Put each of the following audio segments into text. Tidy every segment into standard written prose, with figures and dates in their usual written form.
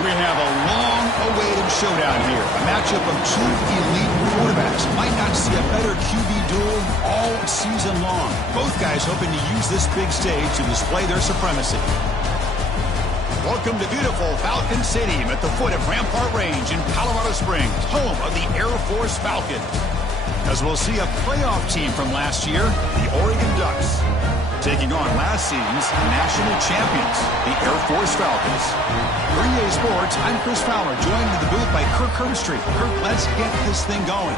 We have a long-awaited showdown here. A matchup of two elite quarterbacks. Might not see a better QB duel all season long. Both guys hoping to use this big stage to display their supremacy. Welcome to beautiful Falcon Stadium at the foot of Rampart Range in Colorado Springs, home of the Air Force Falcons. As we'll see a playoff team from last year, the Oregon Ducks, taking on last season's national champions, the Air Force Falcons. For EA Sports, I'm Chris Fowler, joined in the booth by Kirk Herbstreit. Kirk, let's get this thing going.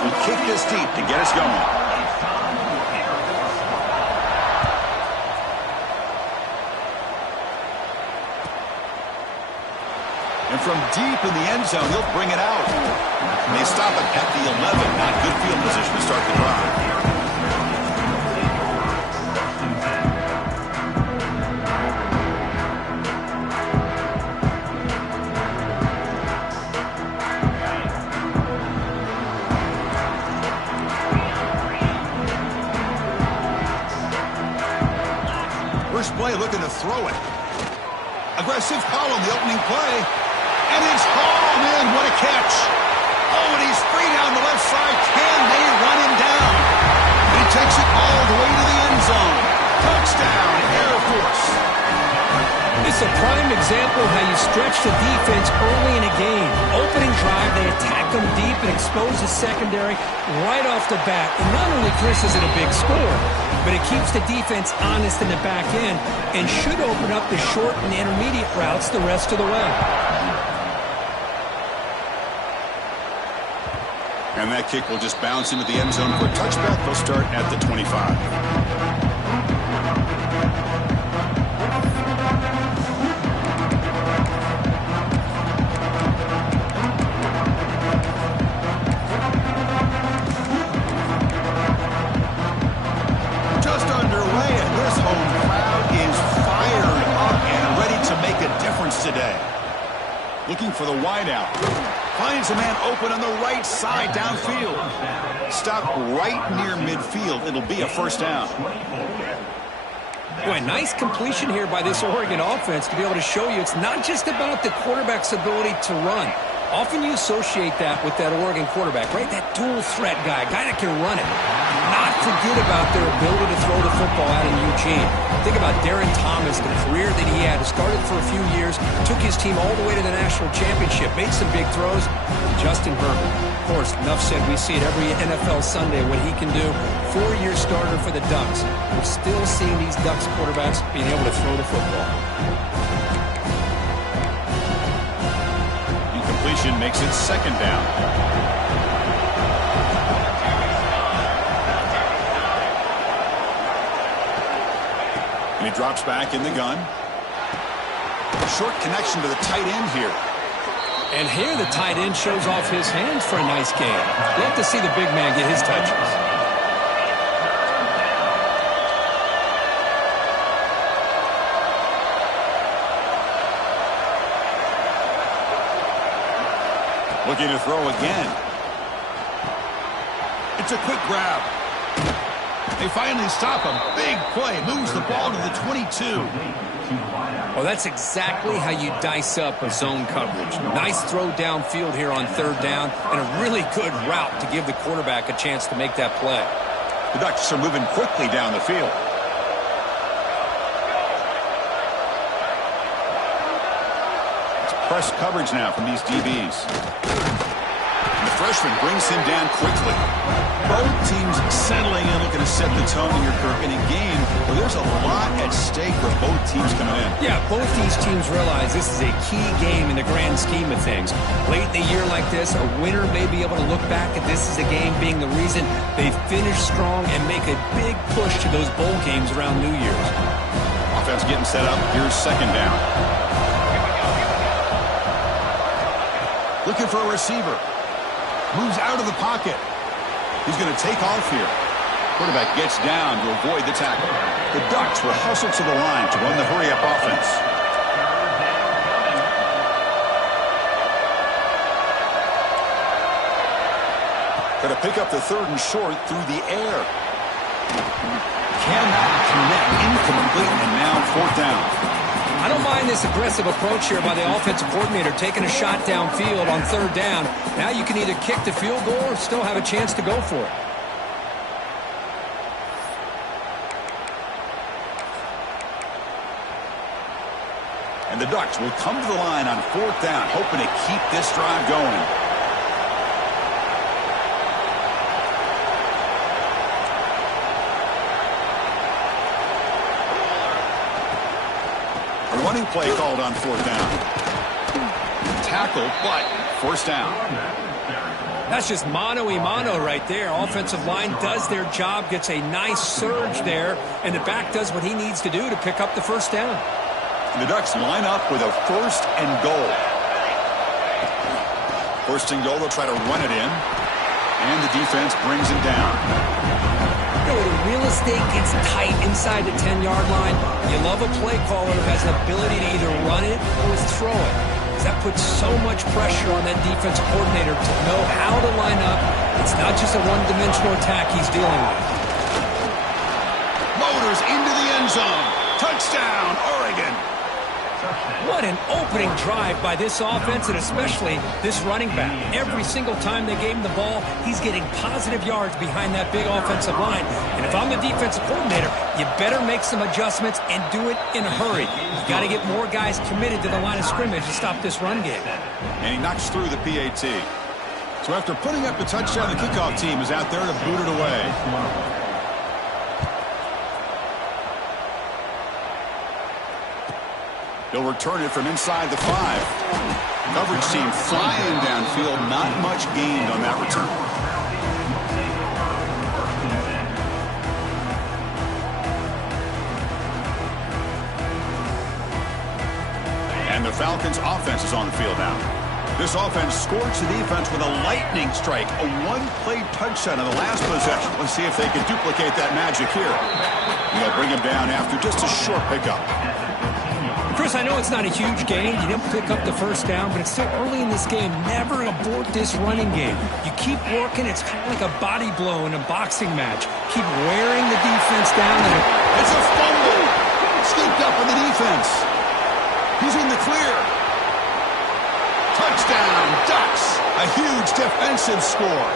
Will kick this deep to get us going. And from deep in the end zone, he'll bring it out. And they stop it at the 11. Not good field position to start the drive. First play looking to throw it. Aggressive call on the opening play. And it's hauled in. What a catch. Oh, and he's free down the left side. Can they run him down? And he takes it all the way to the end zone. Touchdown, Air Force. It's a prime example of how you stretch the defense early in a game. Opening drive, they attack them deep and expose the secondary right off the bat. And not only, Chris, is it a big score, but it keeps the defense honest in the back end and should open up the short and intermediate routes the rest of the way. And that kick will just bounce into the end zone for a touchback. They'll start at the 25. Today. Looking for the wideout. Finds a man open on the right side downfield. Stop right near midfield. It'll be a first down. Boy, nice completion here by this Oregon offense to be able to show you it's not just about the quarterback's ability to run. Often you associate that with that Oregon quarterback, right? That dual threat guy that can run it. Not forget about their ability to throw the football out in Eugene. Think about Darren Thomas, the career that he had. Started for a few years, took his team all the way to the national championship, made some big throws. Justin Herbert, of course, enough said, we see it every NFL Sunday what he can do. 4-year starter for the Ducks. We're still seeing these Ducks quarterbacks being able to throw the football. Incompletion makes it second down. And he drops back in the gun. A short connection to the tight end here. And here the tight end shows off his hands for a nice game. Love to see the big man get his touches. Looking to throw again. It's a quick grab. They finally stop him. Big play. Moves the ball to the 22. Well, that's exactly how you dice up a zone coverage. Nice throw downfield here on third down and a really good route to give the quarterback a chance to make that play. The Ducks are moving quickly down the field. It's press coverage now from these DBs. And the freshman brings him down quickly. Both teams settling in, looking to set the tone here, Kirk, in a game where there's a lot at stake for both teams coming in. Yeah, both these teams realize this is a key game in the grand scheme of things. Late in the year like this, a winner may be able to look back at this as a game being the reason they finish strong and make a big push to those bowl games around New Year's. Offense getting set up. Here's second down. Looking for a receiver. Moves out of the pocket. He's going to take off here. Quarterback gets down to avoid the tackle. The Ducks will hustle to the line to run the hurry-up offense. Going to pick up the 3rd and short through the air. Cannot connect, incomplete, and now 4th down. I don't mind this aggressive approach here by the offensive coordinator, taking a shot downfield on 3rd down. Now you can either kick the field goal or still have a chance to go for it. And the Ducks will come to the line on 4th down, hoping to keep this drive going. Running play called on 4th down. Tackle, but 1st down. That's just mano-a-mano right there. Offensive line does their job, gets a nice surge there, and the back does what he needs to do to pick up the 1st down. And the Ducks line up with a 1st and goal. 1st and goal, they'll try to run it in, and the defense brings it down. You know, the real estate gets tight inside the 10-yard line. You love a play caller who has an ability to either run it or throw it. That puts so much pressure on that defensive coordinator to know how to line up. It's not just a one-dimensional attack he's dealing with. Motors into the end zone. Touchdown, Oregon. What an opening drive by this offense, and especially this running back. Every single time they gave him the ball, he's getting positive yards behind that big offensive line. And if I'm the defensive coordinator, you better make some adjustments and do it in a hurry. You got to get more guys committed to the line of scrimmage to stop this run game. And he knocks through the PAT. So after putting up the touchdown, the kickoff team is out there to boot it away. He'll return it from inside the 5. Coverage team flying downfield. Not much gained on that return. And the Falcons' offense is on the field now. This offense scorched the defense with a lightning strike. A one-play touchdown in the last possession. Let's see if they can duplicate that magic here. They'll bring him down after just a short pickup. Chris, I know it's not a huge gain. You didn't pick up the 1st down, but it's still early in this game. Never abort this running game. You keep working. It's kind of like a body blow in a boxing match. Keep wearing the defense down. And it's a fumble. Scooped up on the defense. He's in the clear. Touchdown, Ducks. A huge defensive score.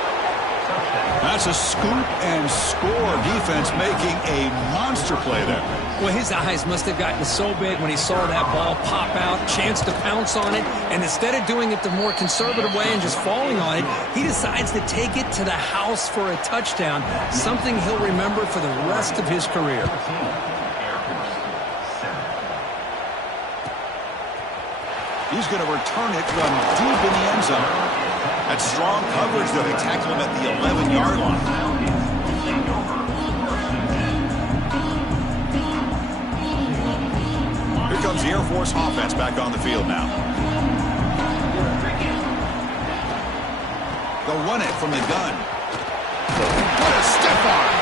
That's a scoop and score. Defense making a monster play there. Well, his eyes must have gotten so big when he saw that ball pop out, chance to pounce on it, and instead of doing it the more conservative way and just falling on it, he decides to take it to the house for a touchdown, something he'll remember for the rest of his career. He's going to return it from deep in the end zone. That's strong coverage, though. They tackle him at the 11-yard line. Here comes the Air Force offense back on the field now. They'll run it from the gun. What a step arm.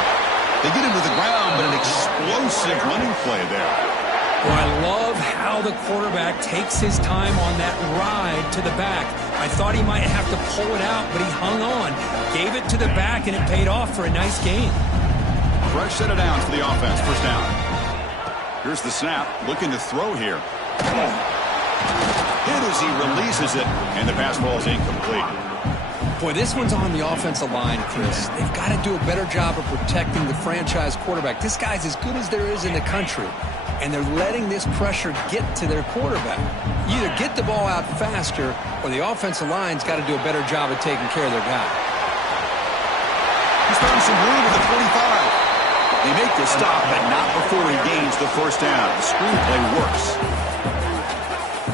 They get him to the ground, but an explosive running play there. Well, I love how the quarterback takes his time on that ride to the back. I thought he might have to pull it out, but he hung on. Gave it to the back, and it paid off for a nice gain. Fresh set of downs for the offense. 1st down. Here's the snap. Looking to throw here. Hit as he releases it, and the pass ball is incomplete. Boy, this one's on the offensive line, Chris. They've got to do a better job of protecting the franchise quarterback. This guy's as good as there is in the country, and they're letting this pressure get to their quarterback. You either get the ball out faster, or the offensive line's got to do a better job of taking care of their guy. He's found some room at the 45. They make the stop, but not before he gains the 1st down. The screenplay works.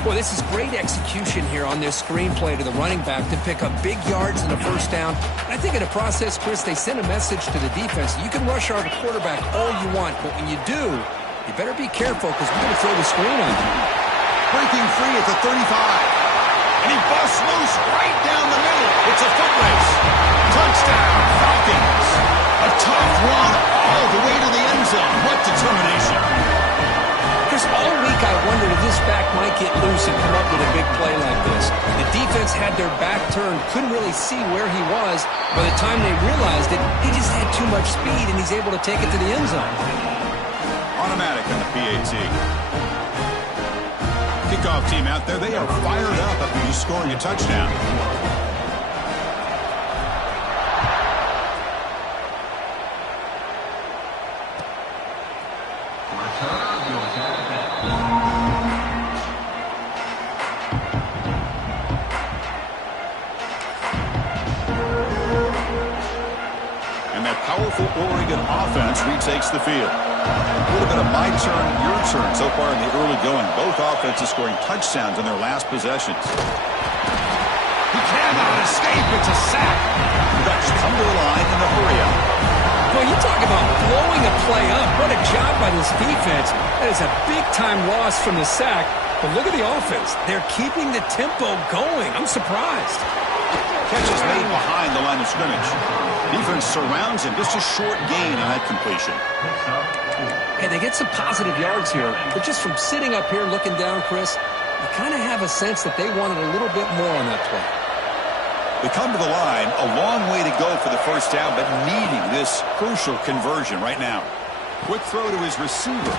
Boy, this is great execution here on this screenplay to the running back to pick up big yards in the 1st down. And I think in the process, Chris, they send a message to the defense. You can rush our quarterback all you want, but when you do, you better be careful because we're going to throw the screen on you. Breaking free at the 35. And he busts loose right down the middle. It's a foot race. Touchdown, Falcons. A tough run back might get loose and come up with a big play like this. The defense had their back turned, couldn't really see where he was. By the time they realized it, he just had too much speed, and he's able to take it to the end zone. Automatic on the PAT. Kickoff team out there, they are fired up after you scoring a touchdown. And that powerful Oregon offense retakes the field. A little bit of my turn, your turn so far in the early going. Both offenses scoring touchdowns in their last possessions. He cannot escape. It's a sack. The Ducks come to the line in the hurry up. Well, you talk about blowing a play up. What a job by this defense. That is a big-time loss from the sack. But look at the offense. They're keeping the tempo going. I'm surprised. Catch is made behind the line of scrimmage. Defense surrounds him. Just a short gain on that completion. Hey, they get some positive yards here. But just from sitting up here looking down, Chris, you kind of have a sense that they wanted a little bit more on that play. They come to the line, a long way to go for the first down, but needing this crucial conversion right now. Quick throw to his receiver.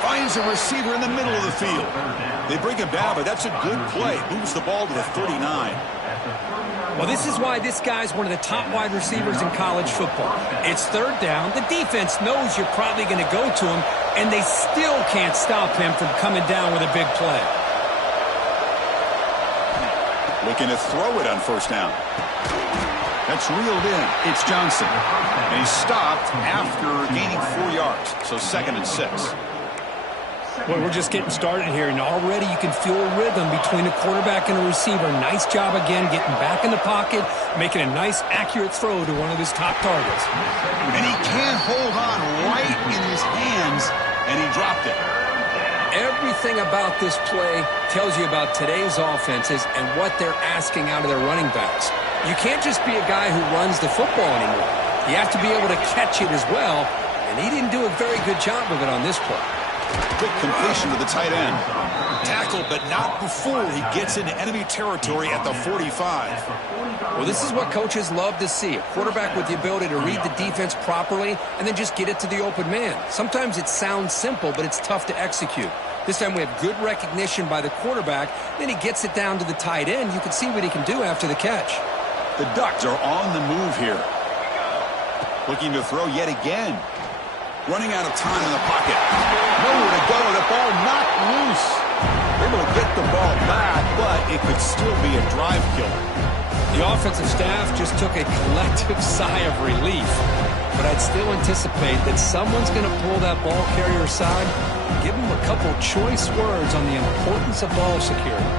Finds a receiver in the middle of the field. They bring him down, but that's a good play. Moves the ball to the 39. Well, this is why this guy's one of the top wide receivers in college football. It's third down. The defense knows you're probably going to go to him, and they still can't stop him from coming down with a big play. Looking to throw it on first down. That's reeled in. It's Johnson. And he's stopped after gaining 4 yards. So 2nd and 6. Boy, we're just getting started here, and already you can feel a rhythm between the quarterback and the receiver. Nice job again getting back in the pocket, making a nice, accurate throw to one of his top targets. And he can't hold on right in his hands, and he dropped it. Everything about this play tells you about today's offenses and what they're asking out of their running backs. You can't just be a guy who runs the football anymore. You have to be able to catch it as well, and he didn't do a very good job of it on this play. Quick completion to the tight end. Tackled, but not before he gets into enemy territory at the 45. Well, this is what coaches love to see. A quarterback with the ability to read the defense properly and then just get it to the open man. Sometimes it sounds simple, but it's tough to execute. This time we have good recognition by the quarterback. Then he gets it down to the tight end. You can see what he can do after the catch. The Ducks are on the move here. Looking to throw yet again. Running out of time in the pocket. Nowhere to go. The ball knocked loose. Able to get the ball back, but it could still be a drive killer. The offensive staff just took a collective sigh of relief. But I'd still anticipate that someone's going to pull that ball carrier aside and give him a couple choice words on the importance of ball security.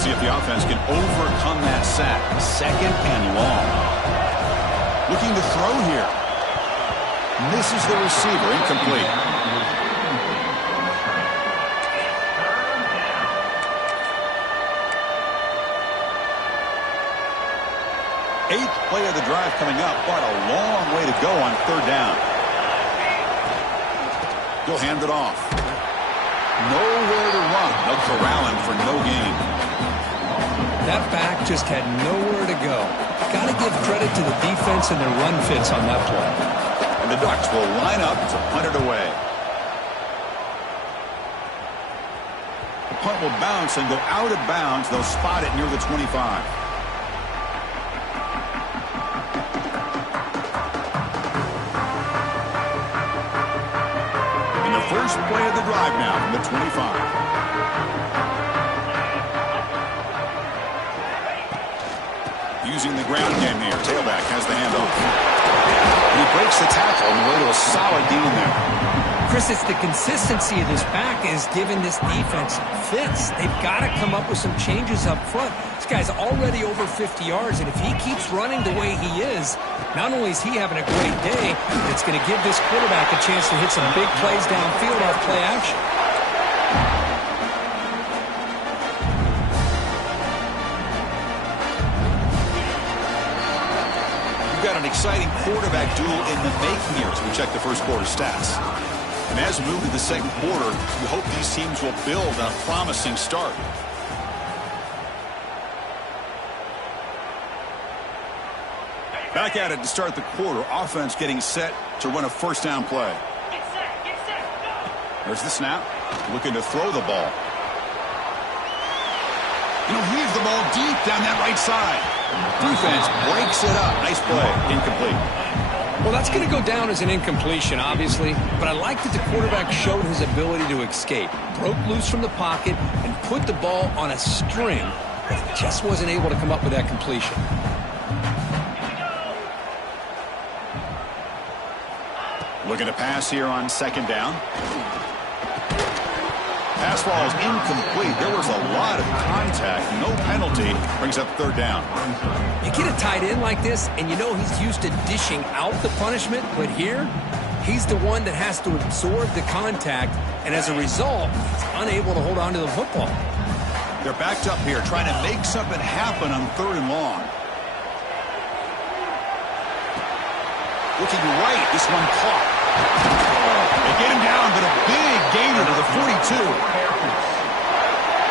See if the offense can overcome that sack. 2nd and long. Looking to throw here. Misses the receiver. Incomplete. Eighth play of the drive coming up, but a long way to go on 3rd down. He'll hand it off. Nowhere to run. They'll corral him for no gain. That back just had nowhere to go. Got to give credit to the defense and their run fits on that play. And the Ducks will line up to punt it away. The punt will bounce and go out of bounds. They'll spot it near the 25. And the first play of the drive now from the 25. Using the ground game here. Tailback has the handoff. He breaks the tackle on the way to a solid gain there. Chris, it's the consistency of this back is giving this defense fits. They've got to come up with some changes up front. This guy's already over 50 yards, and if he keeps running the way he is, not only is he having a great day, it's going to give this quarterback a chance to hit some big plays downfield off play action. Got an exciting quarterback duel in the making here as we check the first quarter stats. And as we move to the second quarter, we hope these teams will build on a promising start. Back at it to start the quarter. Offense getting set to run a first down play. There's the snap. Looking to throw the ball. Heaves the ball deep down that right side. Defense breaks it up. Nice play. Incomplete. Well, that's going to go down as an incompletion, obviously. But I like that the quarterback showed his ability to escape. Broke loose from the pocket and put the ball on a string. But just wasn't able to come up with that completion. Looking to pass here on second down. Pass ball is incomplete. There was a lot of contact. No penalty. Brings up third down. You get a tight end like this, and you know he's used to dishing out the punishment. But here, he's the one that has to absorb the contact. And as a result, he's unable to hold on to the football. They're backed up here, trying to make something happen on third and long. Looking right. This one caught. They get him down, but a big gainer to the 42.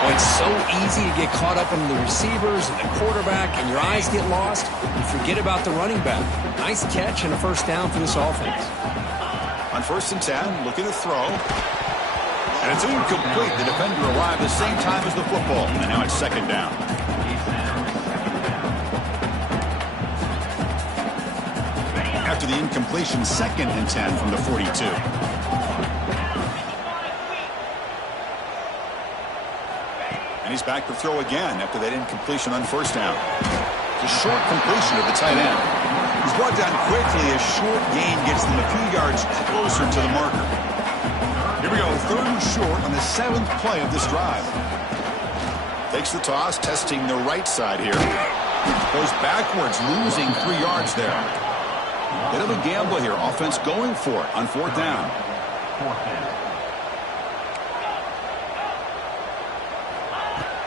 Well, it's so easy to get caught up on the receivers and the quarterback, and your eyes get lost. You forget about the running back. Nice catch and a first down for this offense. On 1st and 10, looking to throw. And it's incomplete. The defender arrived at the same time as the football. And now it's second down. After the incompletion, 2nd and 10 from the 42. And he's back to throw again after that incompletion on 1st down. It's a short completion to the tight end. He's brought down quickly. A short gain gets them a few yards closer to the marker. Here we go, 3rd and short on the 7th play of this drive. Takes the toss, testing the right side here. Goes backwards, losing 3 yards there. Bit of a gamble here. Offense going for it on 4th down.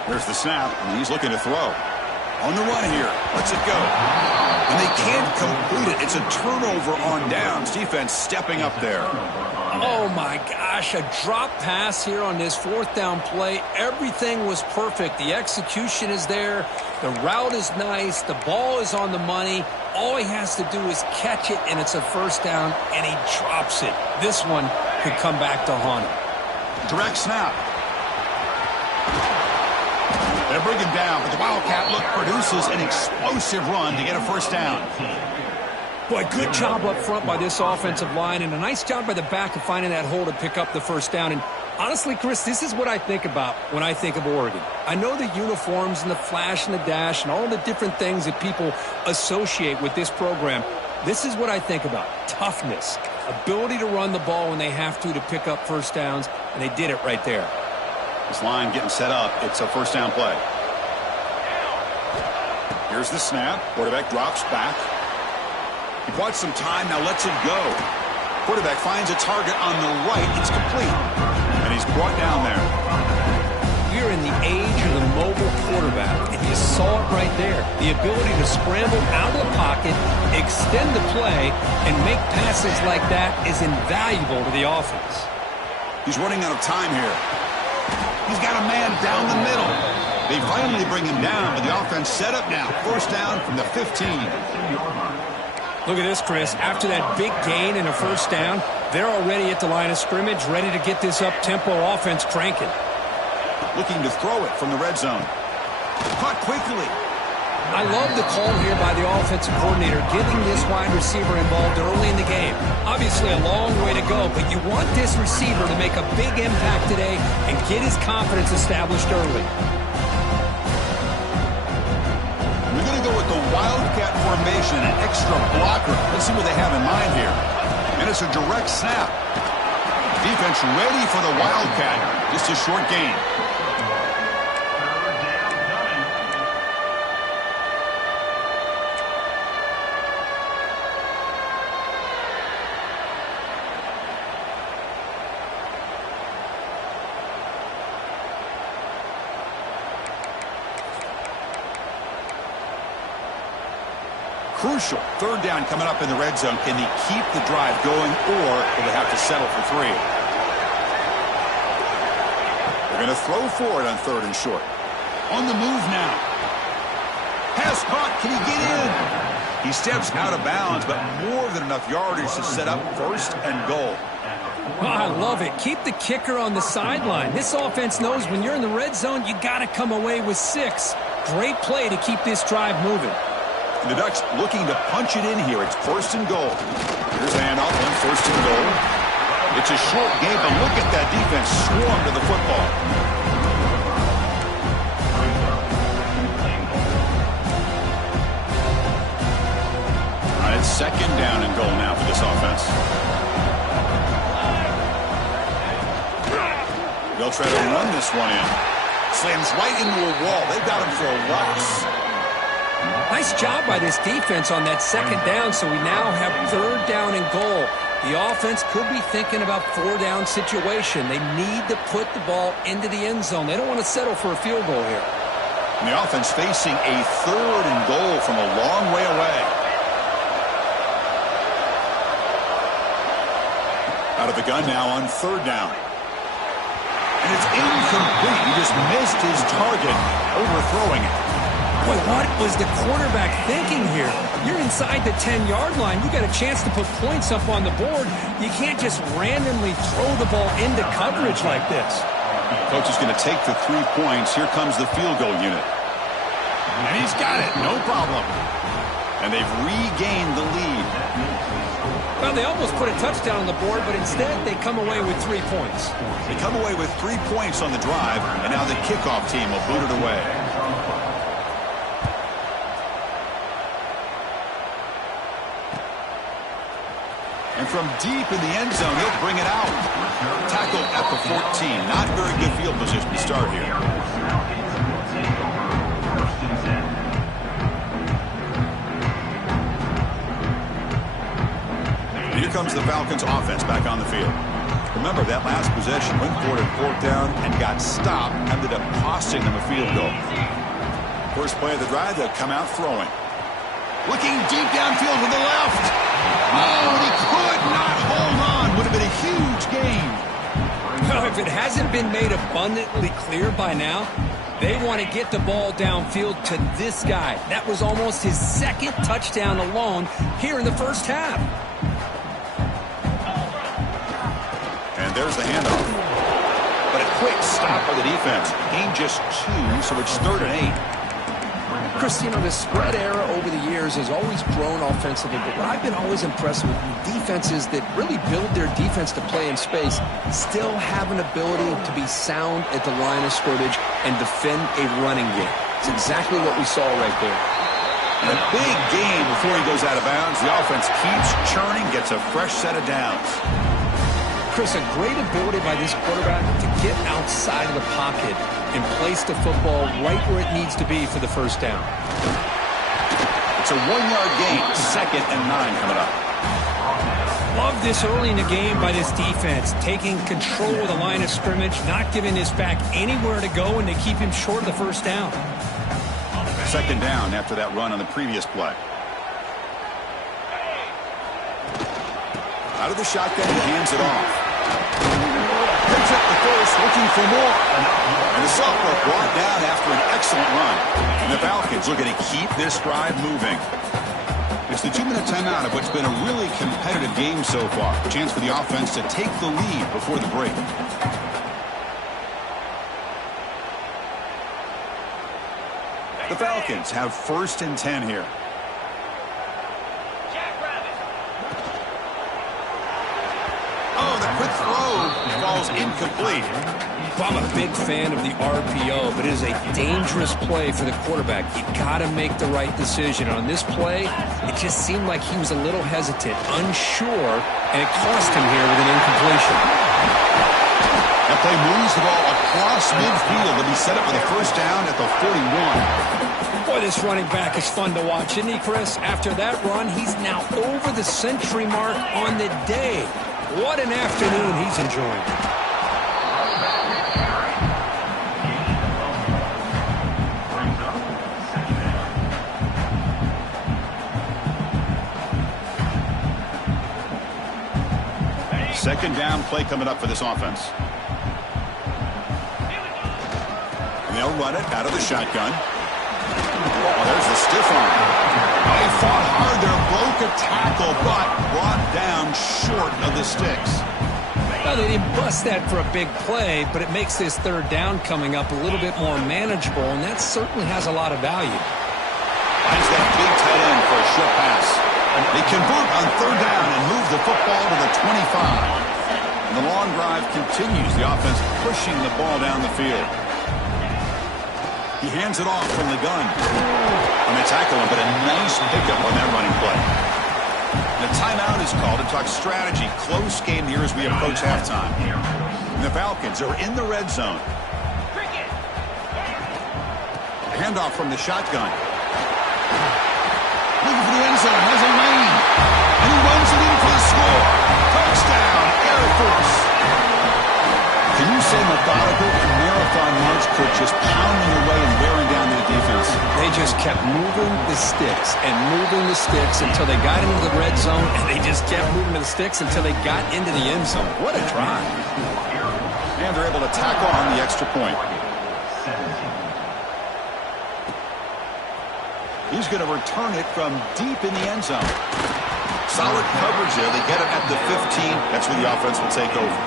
There's the snap, and he's looking to throw. On the run here. Lets it go. And they can't complete it. It's a turnover on downs. Defense stepping up there. Oh, my gosh. A drop pass here on this 4th down play. Everything was perfect. The execution is there. The route is nice. The ball is on the money. All he has to do is catch it, and it's a first down, and he drops it. This one could come back to haunt him. Direct snap. They bring him down, but the Wildcat look produces an explosive run to get a first down. Boy, good job up front by this offensive line, and a nice job by the back of finding that hole to pick up the first down. And honestly, Chris, this is what I think about when I think of Oregon. I know the uniforms and the flash and the dash and all the different things that people associate with this program. This is what I think about. Toughness, ability to run the ball when they have to pick up first downs, and they did it right there. This line getting set up. It's a first down play. Here's the snap. Quarterback drops back. He bought some time, now lets it go. Quarterback finds a target on the right. It's complete. And he's brought down there. We're in the age of the mobile quarterback, and you saw it right there. The ability to scramble out of the pocket, extend the play, and make passes like that is invaluable to the offense. He's running out of time here. He's got a man down the middle. They finally bring him down, but the offense set up now. First down from the 15. Look at this, Chris. After that big gain and a first down, they're already at the line of scrimmage, ready to get this up-tempo offense cranking. Looking to throw it from the red zone. Caught quickly. I love the call here by the offensive coordinator, getting this wide receiver involved early in the game. Obviously a long way to go, but you want this receiver to make a big impact today and get his confidence established early. We're going to go with the Wildcat formation, an extra blocker. Let's see what they have in mind here. And it's a direct snap. Defense ready for the Wildcat. Just a short gain. Crucial. Third down coming up in the red zone. Can they keep the drive going, or will they have to settle for 3? Going to throw for it on 3rd and short. On the move now. Pass caught. Can he get in? He steps out of bounds, but more than enough yardage to set up 1st and goal. Oh, I love it. Keep the kicker on the sideline. This offense knows when you're in the red zone, you got to come away with 6. Great play to keep this drive moving. And the Ducks looking to punch it in here. It's 1st and goal. Here's a handoff on 1st and goal. It's a short game, but look at that defense swarm to the football. All right, it's 2nd down and goal now for this offense. They'll try to run this one in. Slams right into a wall. They've got him for a loss. Nice job by this defense on that 2nd down, so we now have 3rd down and goal. The offense could be thinking about 4-down situation. They need to put the ball into the end zone. They don't want to settle for a field goal here. And the offense facing a 3rd and goal from a long way away. Out of the gun now on 3rd down. And it's incomplete. He just missed his target, overthrowing it. Boy, what was the quarterback thinking here? You're inside the 10-yard line. You got a chance to put points up on the board. You can't just randomly throw the ball into coverage like this. Coach is going to take the 3 points. Here comes the field goal unit. And he's got it. No problem. And they've regained the lead. Well, they almost put a touchdown on the board, but instead they come away with 3 points. They come away with 3 points on the drive, and now the kickoff team will boot it away. And from deep in the end zone, he'll bring it out. Tackle at the 14. Not very good field position to start here. Here comes the Falcons offense back on the field. Remember, that last possession went for it 4th down and got stopped, ended up costing them a field goal. First play of the drive, they'll come out throwing. Looking deep downfield to the left. Oh, and he could not hold on. Would have been a huge gain. Well, if it hasn't been made abundantly clear by now, they want to get the ball downfield to this guy. That was almost his 2nd touchdown alone here in the first half. And there's the handoff. But a quick stop by the defense. Gained just 2, so it's 3rd and 8. Chris, you know, the spread era over the years has always grown offensively, but what I've been always impressed with defenses that really build their defense to play in space still have an ability to be sound at the line of scrimmage and defend a running game. It's exactly what we saw right there. And a big gain before he goes out of bounds. The offense keeps churning, gets a fresh set of downs. Chris, a great ability by this quarterback to get outside of the pocket and place the football right where it needs to be for the first down. It's a 1-yard gain, 2nd and 9 coming up. Love this early in the game by this defense, taking control of the line of scrimmage, not giving this back anywhere to go, and they keep him short of the first down. 2nd down after that run on the previous play. Out of the shotgun, he hands it off. Picks up the first, looking for more. And the sophomore brought down after an excellent run. And the Falcons looking to keep this drive moving. It's the 2-minute timeout of what's been a really competitive game so far. A chance for the offense to take the lead before the break. The Falcons have 1st and 10 here. Oh, the quick throw falls incomplete. Well, I'm a big fan of the RPO, but it is a dangerous play for the quarterback. You got to make the right decision. On this play, it just seemed like he was a little hesitant, unsure, and it cost him here with an incompletion. That play moves the ball across midfield to be set up with a first down at the 41. Boy, this running back is fun to watch, isn't he, Chris? After that run, he's now over the century mark on the day. What an afternoon he's enjoying. Second down play coming up for this offense. They'll run it out of the shotgun. Oh, there's the stiff arm. Oh, he fought hard there, broke a tackle, but brought down short of the sticks. Well, they didn't bust that for a big play, but it makes this third down coming up a little bit more manageable, and that certainly has a lot of value. Finds that big tight end for a short pass. They convert on third down and move the football to the 25. And the long drive continues. The offense pushing the ball down the field. He hands it off from the gun. And they tackle him, but a nice pickup on that running play. The timeout is called to talk strategy. Close game here as we approach halftime. And the Falcons are in the red zone. The handoff from the shotgun. Looking for the end zone. Has a lane. And he runs it in for the score. Touchdown, Air Force. Can you say methodical and marathon march could just pounding away and wearing down their defense? They just kept moving the sticks and moving the sticks until they got into the red zone, and they just kept moving the sticks until they got into the end zone. What a drive. And they're able to tack on the extra point. He's going to return it from deep in the end zone. Solid coverage there. They get it at the 15. That's where the offense will take over.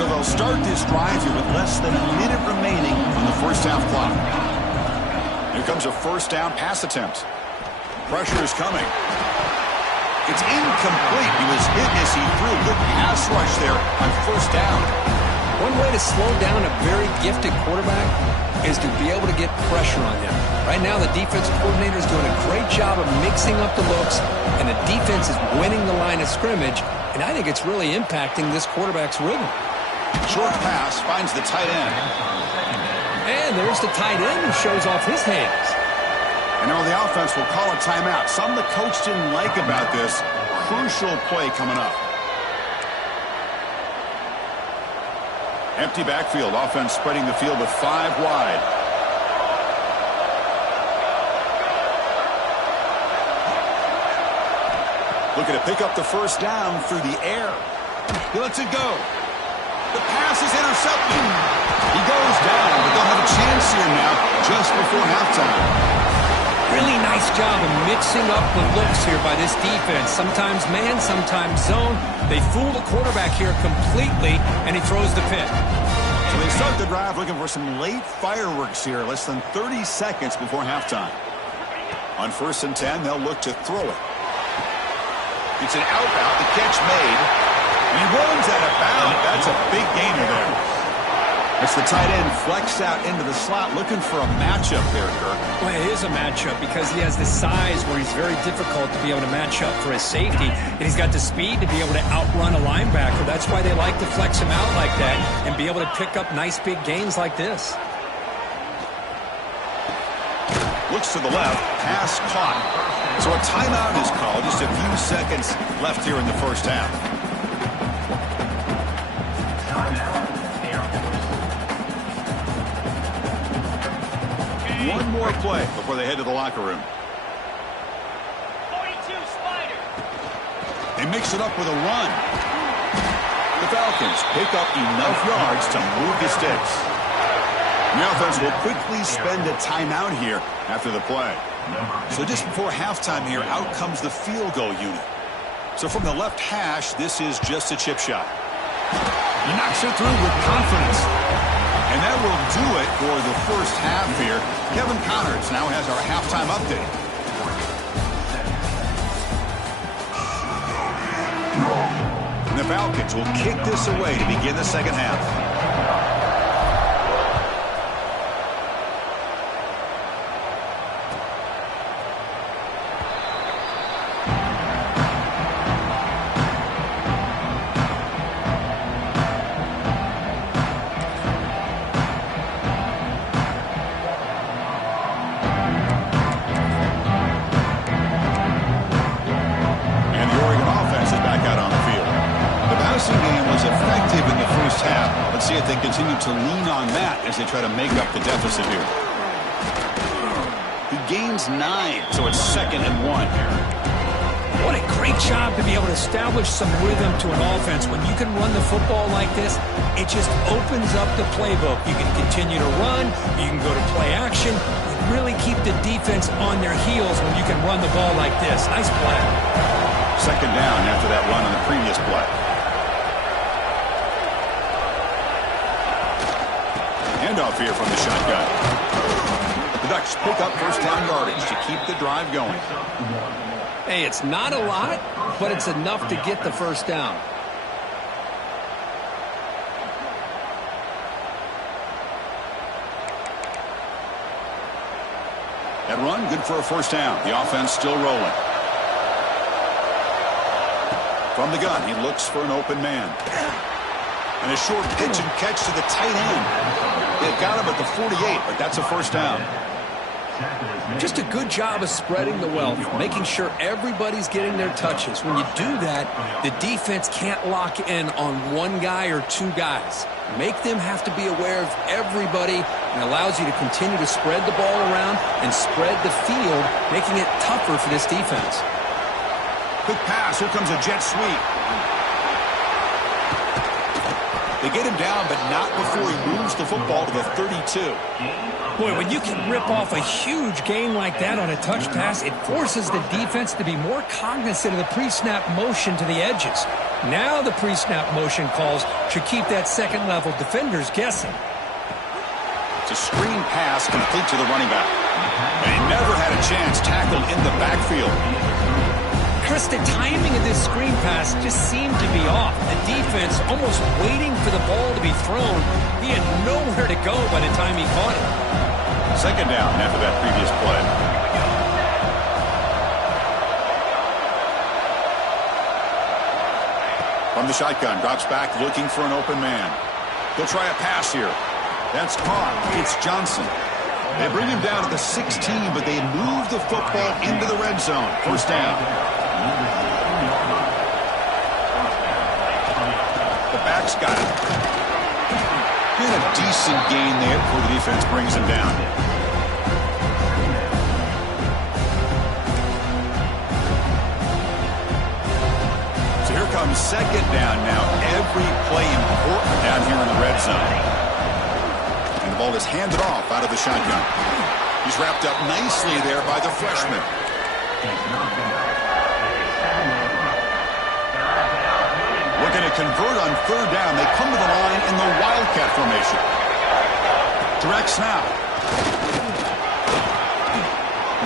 So they'll start this drive here with less than a minute remaining on the first half clock. Here comes a first down pass attempt. Pressure is coming. It's incomplete. He was hit as he threw. Good pass rush there on first down. One way to slow down a very gifted quarterback is to be able to get pressure on him. Right now, the defensive coordinator is doing a great job of mixing up the looks, and the defense is winning the line of scrimmage, and I think it's really impacting this quarterback's rhythm. Short pass finds the tight end. And there's the tight end who shows off his hands. And now the offense will call a timeout. Something the coach didn't like about this. Crucial play coming up. Empty backfield. Offense spreading the field with 5 wide. Looking to pick up the first down through the air. He lets it go. The pass is intercepted. He goes down, but they'll have a chance here now just before halftime. Really nice job of mixing up the looks here by this defense. Sometimes man, sometimes zone. They fool the quarterback here completely, and he throws the pick. So they start the drive looking for some late fireworks here, less than 30 seconds before halftime. On 1st and 10, they'll look to throw it. It's an out route, the catch made. He runs out of bounds. That's a big gainer there. It's the tight end flexed out into the slot, looking for a matchup there, Kirk. Well, it is a matchup because he has the size where he's very difficult to be able to match up for his safety, and he's got the speed to be able to outrun a linebacker. That's why they like to flex him out like that and be able to pick up nice big gains like this. Looks to the left, pass caught. So a timeout is called. Just a few seconds left here in the first half. One more play before they head to the locker room. 42 Spider. They mix it up with a run. The Falcons pick up enough yards to move the sticks. The offense will quickly spend a timeout here after the play. So just before halftime here, out comes the field goal unit. So from the left hash, this is just a chip shot. He knocks it through with confidence. And that will do it for the first half here. Kevin Connors now has our halftime update. And the Falcons will kick this away to begin the second half. See if they continue to lean on that as they try to make up the deficit here. He gains 9, so it's 2nd and 1. What a great job to be able to establish some rhythm to an offense. When you can run the football like this, it just opens up the playbook. You can continue to run. You can go to play action. You really keep the defense on their heels when you can run the ball like this. Nice play. 2nd down after that run on the previous play. Handoff here from the shotgun. The Ducks pick up first down yardage to keep the drive going. Hey, it's not a lot, but it's enough to get the first down. That run, good for a first down. The offense still rolling. From the gun, he looks for an open man. And a short pitch and catch to the tight end. They got him at the 48, but that's a first down. Just a good job of spreading the wealth, making sure everybody's getting their touches. When you do that, the defense can't lock in on one guy or two guys. Make them have to be aware of everybody, and allows you to continue to spread the ball around and spread the field, making it tougher for this defense. Quick pass. Here comes a jet sweep. They get him down, but not before he moves the football to the 32. Boy, when you can rip off a huge gain like that on a touch pass, it forces the defense to be more cognizant of the pre-snap motion to the edges. Now the pre-snap motion calls should keep that second-level defenders guessing. It's a screen pass complete to the running back. And he never had a chance tackled in the backfield. Chris, the timing of this screen pass just seemed to be off. The defense almost waiting for the ball to be thrown. He had nowhere to go by the time he caught it. 2nd down after that previous play. From the shotgun, drops back looking for an open man. He'll try a pass here. That's caught. It's Johnson. They bring him down to the 16, but they move the football into the red zone. First down. The back's got it. Been a decent gain there before the defense brings him down. So here comes 2nd down now. Every play important down here in the red zone. And the ball is handed off out of the shotgun. He's wrapped up nicely there by the freshman. Looking to convert on 3rd down. They come to the line in the Wildcat formation. Direct snap.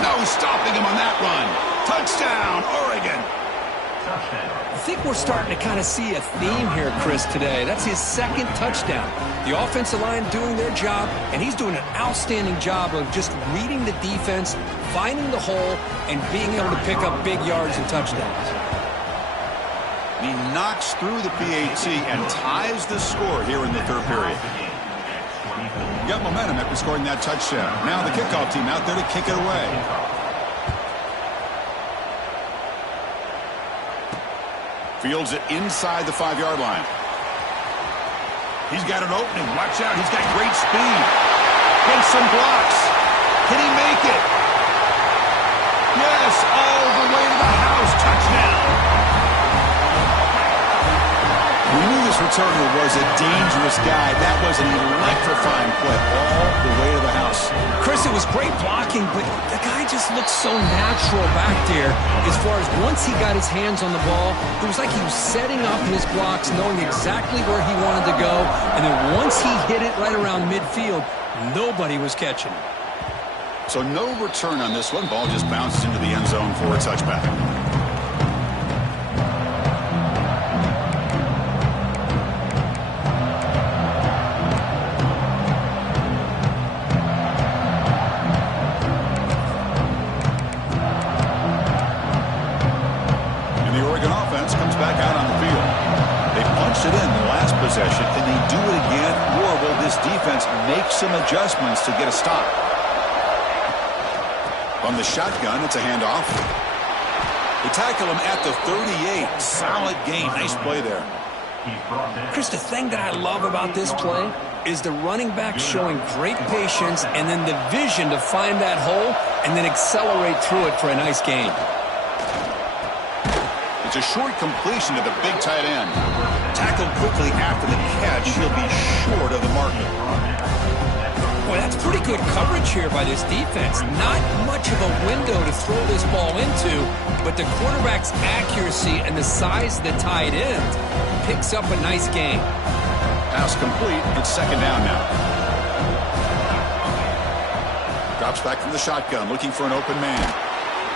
No stopping him on that run. Touchdown, Oregon. I think we're starting to kind of see a theme here, Chris, today. That's his 2nd touchdown. The offensive line doing their job, and he's doing an outstanding job of just reading the defense, finding the hole, and being able to pick up big yards and touchdowns. He knocks through the PAT and ties the score here in the 3rd period. Got momentum after scoring that touchdown. Now the kickoff team out there to kick it away. Fields it inside the 5-yard line. He's got an opening. Watch out. He's got great speed. Gets some blocks. Can he make it? Yes, all the way to the house. Touchdown. We knew this returner was a dangerous guy. That was an electrifying play all the way to the house. Chris, it was great blocking, but the guy just looked so natural back there. As far as once he got his hands on the ball, it was like he was setting up his blocks, knowing exactly where he wanted to go. And then once he hit it right around midfield, nobody was catching it. So no return on this one. Ball just bounces into the end zone for a touchback. Possession, and they do it again, or will this defense make some adjustments to get a stop? From the shotgun, it's a handoff. They tackle him at the 38. Solid gain. Nice play there. Chris, the thing that I love about this play is the running back showing great patience and then the vision to find that hole and then accelerate through it for a nice gain. It's a short completion to the big tight end. Tackled quickly after the catch, he'll be short of the marker. Boy, that's pretty good coverage here by this defense. Not much of a window to throw this ball into, but the quarterback's accuracy and the size of the tight end picks up a nice gain. Pass complete. It's second down now. Drops back from the shotgun, looking for an open man.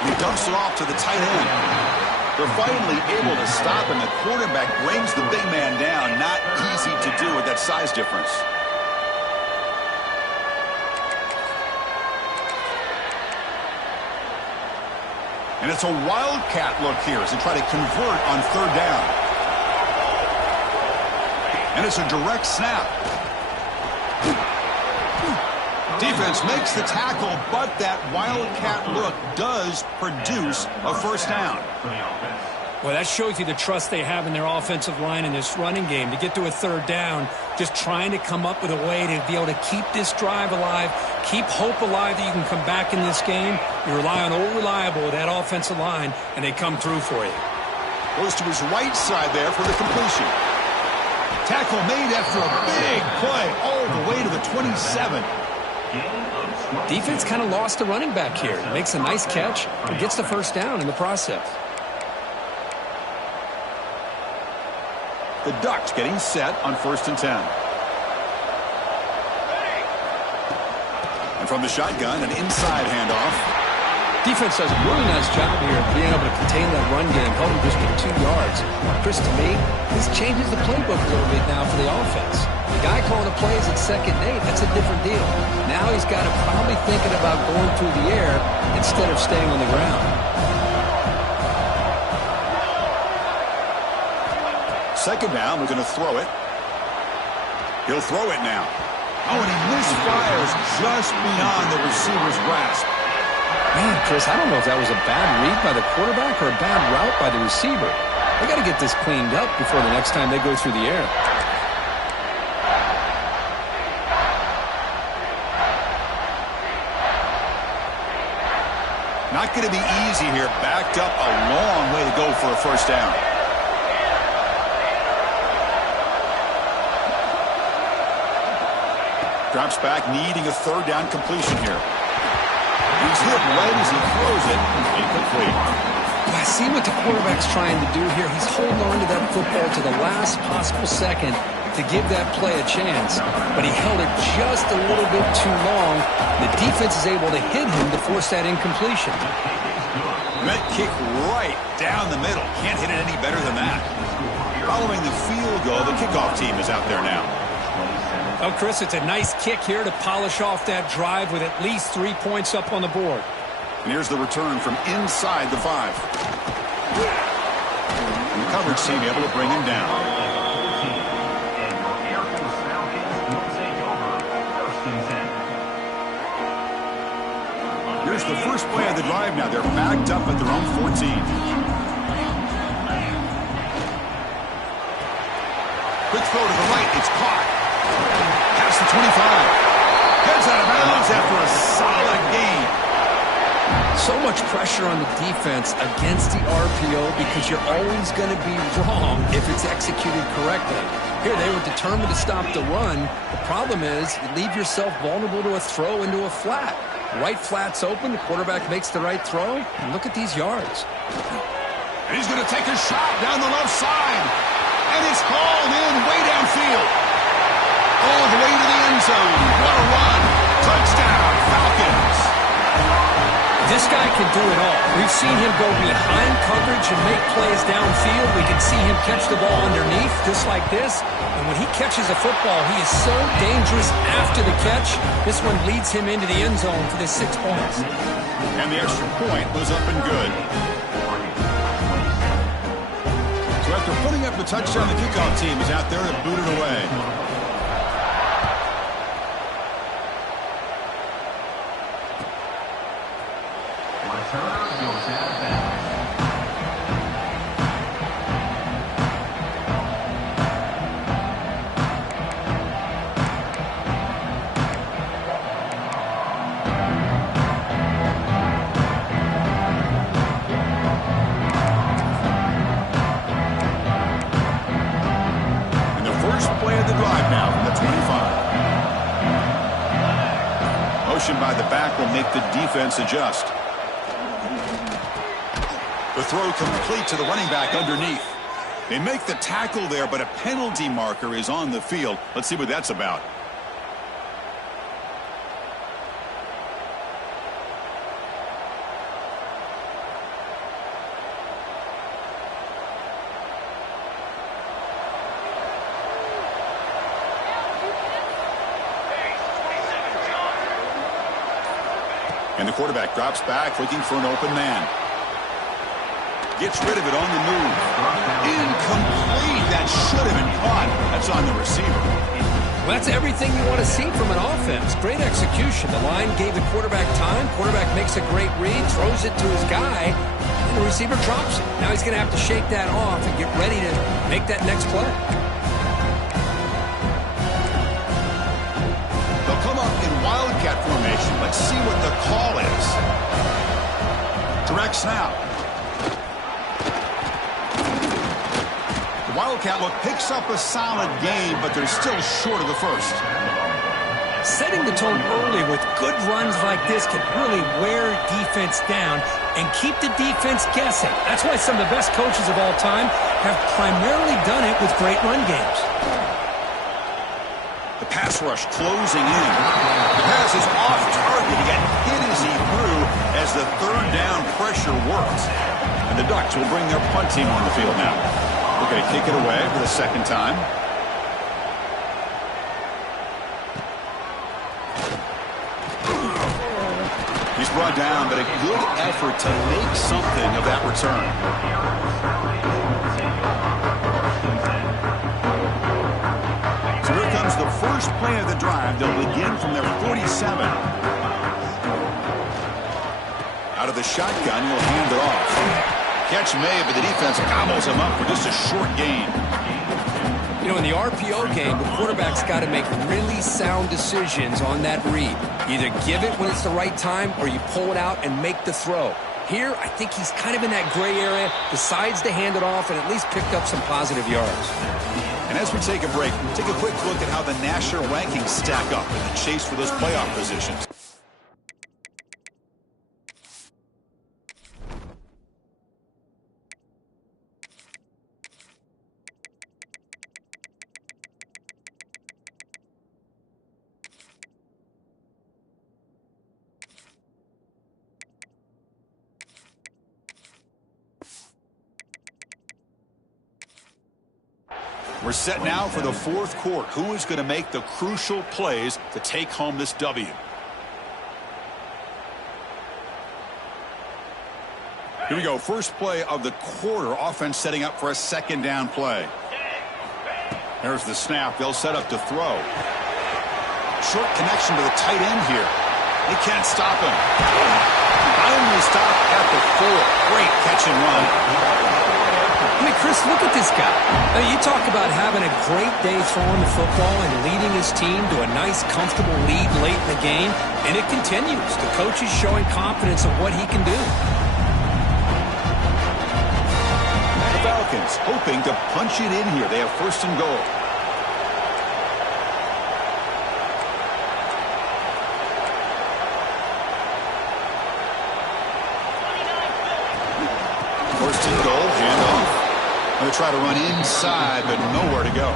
He dumps it off to the tight end. They're finally able to stop him. The quarterback brings the big man down. Not easy to do with that size difference. And it's a wildcat look here as they try to convert on third down. And it's a direct snap. Defense makes the tackle, but that wildcat look does produce a first down. Well, that shows you the trust they have in their offensive line in this running game. To get to a third down, just trying to come up with a way to be able to keep this drive alive, keep hope alive that you can come back in this game. You rely on Old Reliable with that offensive line, and they come through for you. Goes to his right side there for the completion. Tackle made after a big play all the way to the 27. Defense kind of lost the running back here. Makes a nice catch and gets the first down in the process. The Ducks getting set on 1st and 10. And from the shotgun, an inside handoff. Defense does a really nice job here of being able to contain that run game, held him just for 2 yards. Chris, to me, this changes the playbook a little bit now for the offense. The guy calling the plays at 2nd and 8, that's a different deal. Now he's got to probably thinking about going through the air instead of staying on the ground. Second down, we're going to throw it. He'll throw it now. Oh, and he misfires just beyond the receiver's grasp. Man, Chris, I don't know if that was a bad read by the quarterback or a bad route by the receiver. They got to get this cleaned up before the next time they go through the air. Not going to be easy here. Backed up a long way to go for a first down. Drops back, needing a third down completion here. He's hit right as he throws it. Incomplete. I see what the quarterback's trying to do here. He's holding on to that football to the last possible second to give that play a chance, but he held it just a little bit too long. The defense is able to hit him to force that incompletion. That kick right down the middle. Can't hit it any better than that. Following the field goal, the kickoff team is out there now. Well, Chris, it's a nice kick here to polish off that drive with at least 3 points up on the board. And here's the return from inside the 5. And the coverage team able to bring him down. Here's the first play of the drive now. They're backed up at their own 14. Quick throw to the right. It's caught. Past the 25. Heads out of bounds after a solid gain. So much pressure on the defense against the RPO because you're always going to be wrong if it's executed correctly. Here, they were determined to stop the run. The problem is you leave yourself vulnerable to a throw into a flat. Right flat's open. The quarterback makes the right throw. And look at these yards. And he's going to take a shot down the left side. And it's hauled in way downfield. All the way to the end zone. What a run. Touchdown, Falcons. This guy can do it all. We've seen him go behind coverage and make plays downfield. We can see him catch the ball underneath just like this. And when he catches a football, he is so dangerous after the catch. This one leads him into the end zone for the 6 points. And the extra point was up and good. So after putting up the touchdown, the kickoff team is out there to boot it away. action by the back will make the defense adjust. The throw complete to the running back underneath. They make the tackle there, but a penalty marker is on the field. Let's see what that's about. And the quarterback drops back, looking for an open man. Gets rid of it on the move. Incomplete. That should have been caught. That's on the receiver. Well, that's everything you want to see from an offense. Great execution. The line gave the quarterback time. Quarterback makes a great read, throws it to his guy, and the receiver drops it. Now he's going to have to shake that off and get ready to make that next play. They'll come up in wildcat formation. Let's see what the call is. Direct snap. The wildcat look picks up a solid game, but they're still short of the first. Setting the tone early with good runs like this can really wear defense down and keep the defense guessing. That's why some of the best coaches of all time have primarily done it with great run games. The pass rush closing in. The pass is off target. He got hit as he threw as the third down pressure works. And the Ducks will bring their punt team on the field now. They're going to kick it away for the second time. He's brought down, but a good effort to make something of that return. So here comes the first play of the drive. They'll begin from their 47. Out of the shotgun, he'll hand it off. Catch made, but the defense gobbles him up for just a short gain. You know, in the RPO game, the quarterback's got to make really sound decisions on that read. Either give it when it's the right time or you pull it out and make the throw. Here, I think he's kind of in that gray area, decides to hand it off and at least picked up some positive yards. And as we take a break, take a quick look at how the national rankings stack up in the chase for those playoff positions. We're set now for the fourth quarter. Who is going to make the crucial plays to take home this W? Here we go. First play of the quarter. Offense setting up for a second down play. There's the snap. They'll set up to throw. Short connection to the tight end here. They can't stop him. Finally stopped at the 4. Great catch and run. I mean, Chris, look at this guy. I mean, you talk about having a great day throwing the football and leading his team to a nice, comfortable lead late in the game, and it continues. The coach is showing confidence of what he can do. The Falcons hoping to punch it in here. They have first and goal. First and goal, handoff. Going to try to run inside, but nowhere to go.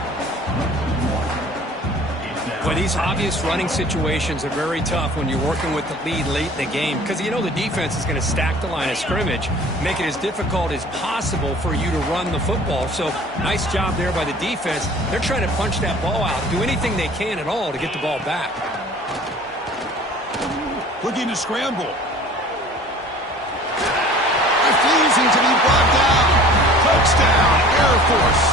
Well, these obvious running situations are very tough when you're working with the lead late in the game because you know the defense is going to stack the line of scrimmage, make it as difficult as possible for you to run the football. So nice job there by the defense. They're trying to punch that ball out, do anything they can at all to get the ball back. Looking to scramble. Refusing to be brought down. Touchdown, Air Force.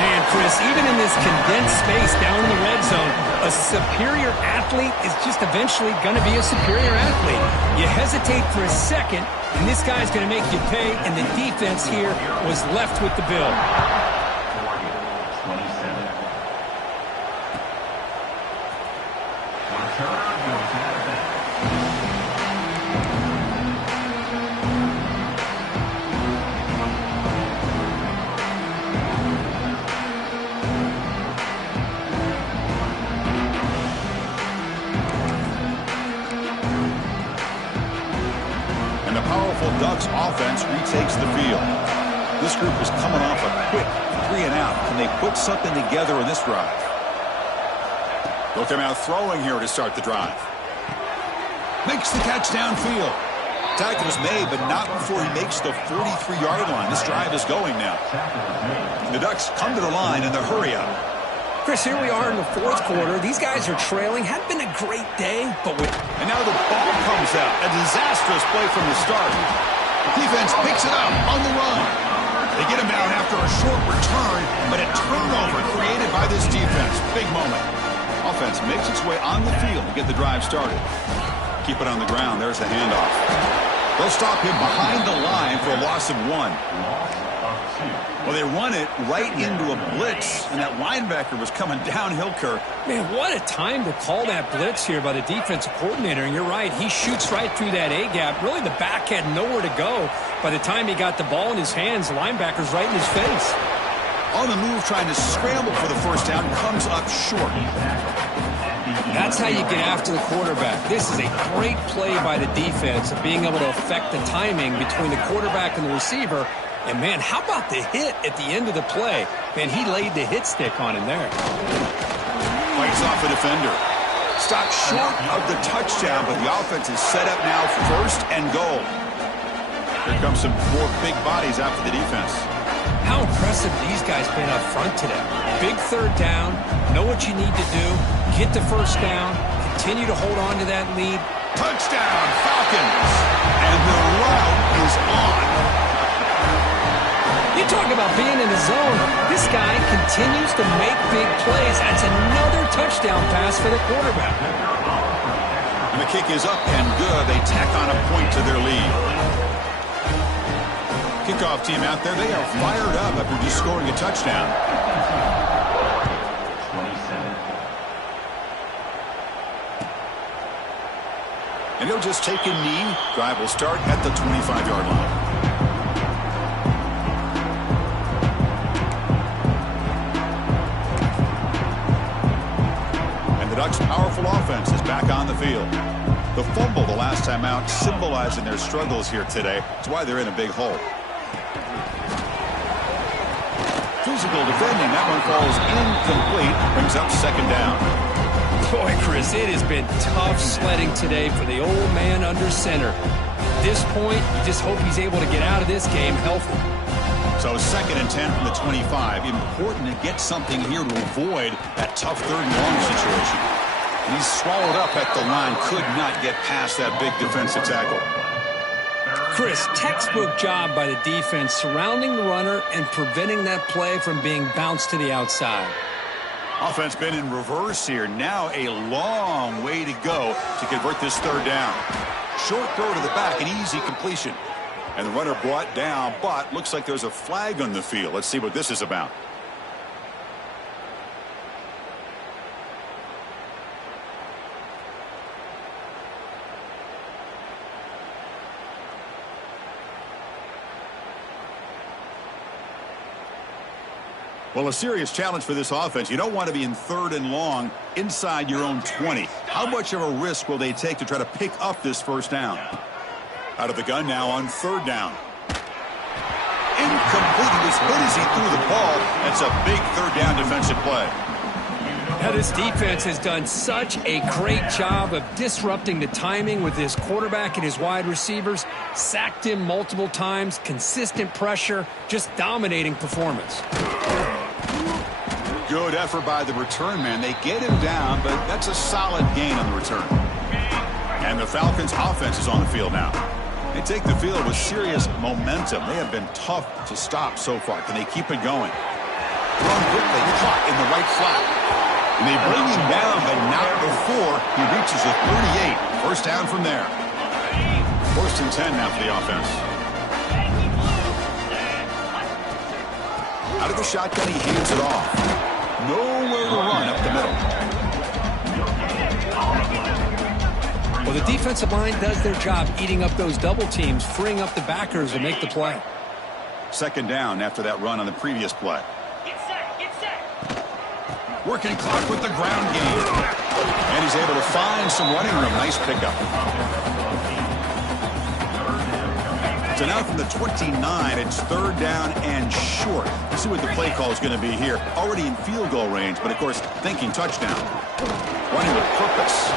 Man, Chris, even in this condensed space down in the red zone, a superior athlete is just eventually going to be a superior athlete. You hesitate for a second, and this guy's going to make you pay, and the defense here was left with the bill. This group is coming off a quick 3-and-out. Can they put something together in this drive? They'll come out throwing here to start the drive. Makes the catch downfield. Tackle is made, but not before he makes the 43-yard line. This drive is going now. The Ducks come to the line in the hurry-up. Chris, here we are in the fourth quarter. These guys are trailing. Had been a great day, but with... And now the ball comes out. A disastrous play from the start. Defense picks it up on the run. They get him down after a short return, but a turnover created by this defense. Big moment. Offense makes its way on the field to get the drive started. Keep it on the ground. There's the handoff. They'll stop him behind the line for a loss of 1. Well, they run it right into a blitz, and that linebacker was coming downhill, Kirk. Man, what a time to call that blitz here by the defensive coordinator. And you're right, he shoots right through that A-gap. Really, the back had nowhere to go. By the time he got the ball in his hands, the linebacker's right in his face. On the move, trying to scramble for the first down, comes up short. That's how you get after the quarterback. This is a great play by the defense of being able to affect the timing between the quarterback and the receiver. And, man, how about the hit at the end of the play? Man, he laid the hit stick on him there. Fights off a defender. Stopped short of the touchdown, but the offense is set up now for first and goal. Here comes some more big bodies after the defense. How impressive these guys been up front today. Big third down, know what you need to do, get the first down, continue to hold on to that lead. Touchdown, Falcons! And the route is on. You talk about being in the zone. This guy continues to make big plays. That's another touchdown pass for the quarterback. And the kick is up and good. They tack on a point to their lead. Kickoff team out there, they are fired up after just scoring a touchdown. And he'll just take a knee. Drive will start at the 25-yard line. And the Ducks' powerful offense is back on the field. The fumble the last time out symbolizing their struggles here today. That's why they're in a big hole. Physical defending. That one falls incomplete. Brings up second down. Boy, Chris, it has been tough sledding today for the old man under center. At this point, you just hope he's able to get out of this game healthy. So 2nd and 10 from the 25. Important to get something here to avoid that tough third and long situation. And he's swallowed up at the line. Could not get past that big defensive tackle. Chris, textbook job by the defense surrounding the runner and preventing that play from being bounced to the outside. Offense been in reverse here. Now a long way to go to convert this third down. Short throw to the back, an easy completion. And the runner brought down, but looks like there's a flag on the field. Let's see what this is about. Well, a serious challenge for this offense. You don't want to be in 3rd and long inside your own 20. How much of a risk will they take to try to pick up this first down? Out of the gun now on 3rd down. Incomplete. As good as he threw the ball, that's a big 3rd down defensive play. Now, this defense has done such a great job of disrupting the timing with his quarterback and his wide receivers. Sacked him multiple times, consistent pressure, just dominating performance. Good effort by the return man. They get him down, but that's a solid gain on the return. And the Falcons offense is on the field now. They take the field with serious momentum. They have been tough to stop so far. Can they keep it going? Thrown quickly, caught in the right flat. And they bring him down, but not before he reaches the 38. First down from there. 1st and 10 now for the offense. Out of the shotgun, he hands it off. Nowhere to run up the middle. Well, the defensive line does their job eating up those double teams, freeing up the backers to make the play. 2nd down after that run on the previous play. Get set. Working clock with the ground game. And he's able to find some running room. Nice pickup. So now from the 29, it's third down and short. Let's see what the play call is going to be here. Already in field goal range, but of course thinking touchdown. Running with purpose.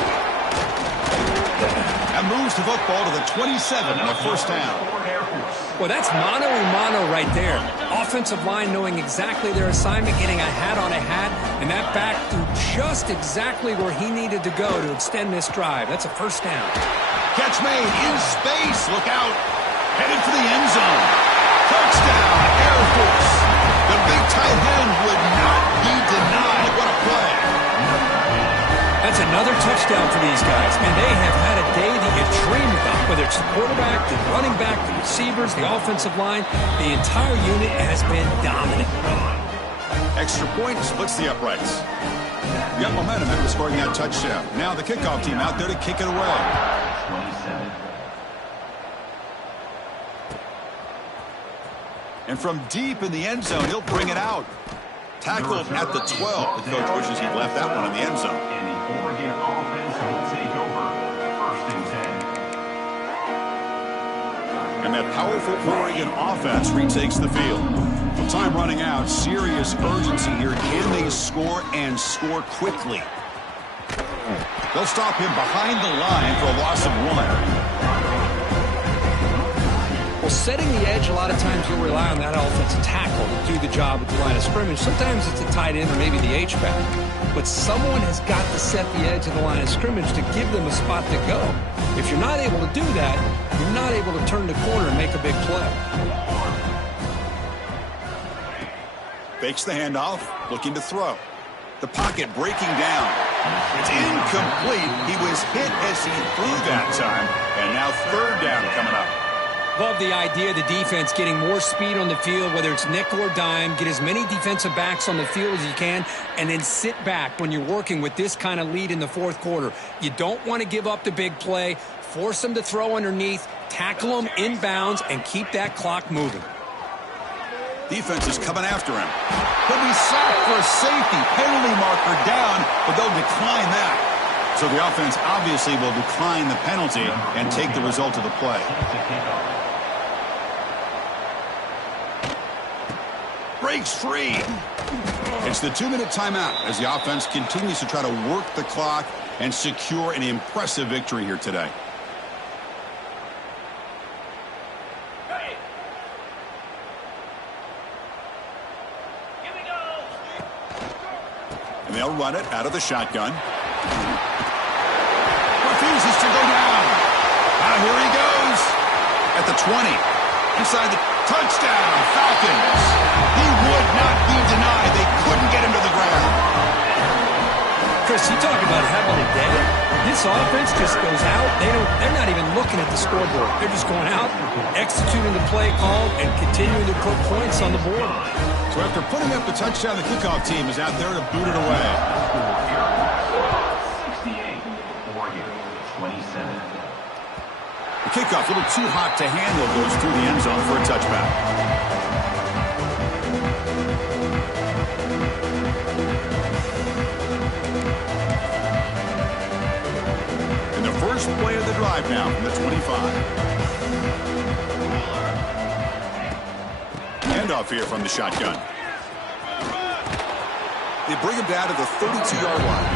That moves the football to the 27 and a first down. Well, that's mano-a-mano right there. Offensive line knowing exactly their assignment, getting a hat on a hat, and that back threw just exactly where he needed to go to extend this drive. That's a first down. Catch made in space. Look out. Headed for the end zone. Touchdown, Air Force. The big tight end would not be denied. What a play. That's another touchdown for these guys. Man, they have had a day that you dream about, whether it's the quarterback, the running back, the receivers, the offensive line. The entire unit has been dominant. Extra point splits the uprights. Got momentum after scoring that touchdown. Now the kickoff team out there to kick it away. And from deep in the end zone, he'll bring it out. Tackled at the 12. The coach wishes he'd left that one in the end zone. And the Oregon offense will take over. First and 10. And that powerful Oregon offense retakes the field. With time running out, serious urgency here. Can they score and score quickly? They'll stop him behind the line for a loss of 1. Well, setting the edge, a lot of times you'll rely on that offensive tackle to do the job at the line of scrimmage. Sometimes it's a tight end or maybe the H-back. But someone has got to set the edge of the line of scrimmage to give them a spot to go. If you're not able to do that, you're not able to turn the corner and make a big play. Fakes the handoff, looking to throw. The pocket breaking down. It's incomplete. He was hit as he threw that time. And now third down coming up. Love the idea of the defense getting more speed on the field, whether it's nickel or dime. Get as many defensive backs on the field as you can, and then sit back when you're working with this kind of lead in the fourth quarter. You don't want to give up the big play. Force them to throw underneath, tackle them inbounds, and keep that clock moving. Defense is coming after him. He'll be sacked for a safety. Penalty marker down, but they'll decline that. So the offense obviously will decline the penalty and take the result of the play. Breaks free. It's the 2-minute timeout as the offense continues to try to work the clock and secure an impressive victory here today. Hey. Here we go. And they'll run it out of the shotgun. Refuses to go down. Here he goes. At the 20. Inside the touchdown, Falcons. He would not be denied. They couldn't get him to the ground. Chris, you talk about having a day. This offense just goes out. They're not even looking at the scoreboard. They're just going out, executing the play call, and continuing to put points on the board. So after putting up the touchdown, the kickoff team is out there to boot it away. 68, Oregon, 27. The kickoff, a little too hot to handle, goes through the end zone for a touchback. And the first play of the drive now from the 25. Handoff here from the shotgun. They bring him down to the 32-yard line.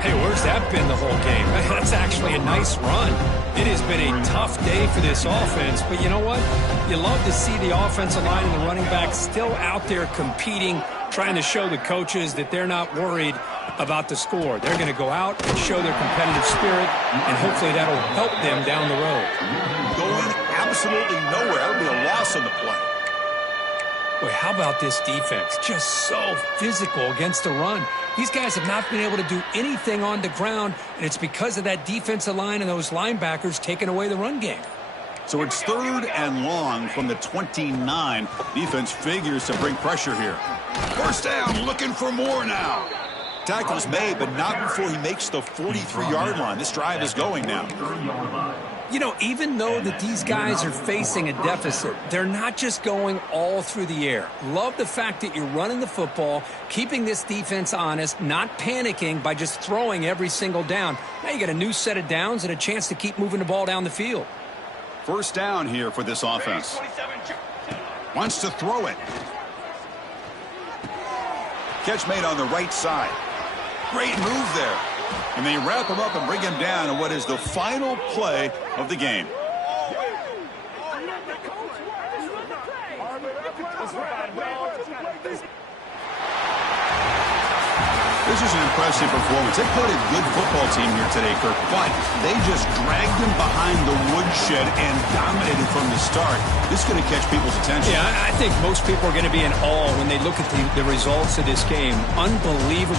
Hey, where's that been the whole game? That's actually a nice run. It has been a tough day for this offense, but you know what? You love to see the offensive line and the running back still out there competing, trying to show the coaches that they're not worried about the score. They're going to go out and show their competitive spirit, and hopefully that'll help them down the road. Going absolutely nowhere. That'll be a loss on the play. Boy, how about this defense? Just so physical against the run. These guys have not been able to do anything on the ground, and it's because of that defensive line and those linebackers taking away the run game. So it's third and long from the 29. Defense figures to bring pressure here. First down, looking for more now. Tackle's made, but not before he makes the 43-yard line. This drive is going now. You know, even though that these guys are facing a deficit, they're not just going all through the air. Love the fact that you're running the football, keeping this defense honest, not panicking by just throwing every single down. Now you got a new set of downs and a chance to keep moving the ball down the field. first down here for this offense. Wants to throw it. Catch made on the right side. Great move there. And they wrap him up and bring him down in what is the final play of the game. This is an impressive performance. They played a good football team here today, Kirk, but they just dragged them behind the woodshed and dominated from the start. This is going to catch people's attention. Yeah, I think most people are going to be in awe when they look at the results of this game. Unbelievable